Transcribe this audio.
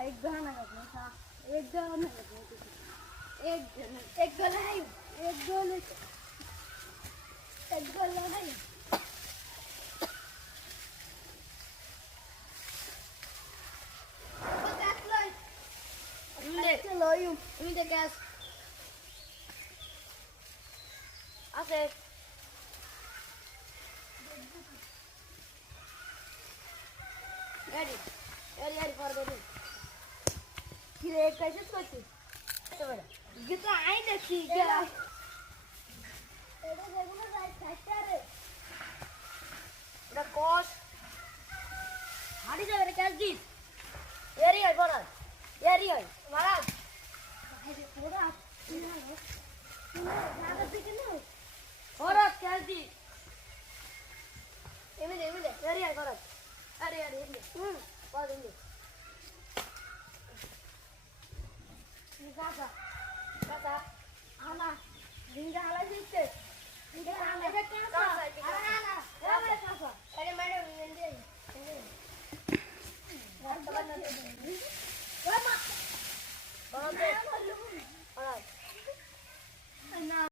एक गाना गाना था एक गाना गाना एक गोल है एक गोल है चलो यूं यूं gas okay ready ready for the day किरे कैसे सोची तो बड़ा ये तो आई देखी क्या एडे देखो ना राइट फैक्टर है बड़ा कॉस हाड़ी जा रे कैस दी एरी है बड़ा एरी है महाराज ये थोड़ा ना करती कि नहीं और कैस दी एमिले एरी है बड़ा अरे अरे बहुत इंगे Kata, Ana, tinggal aja sih. Tinggal aja kata.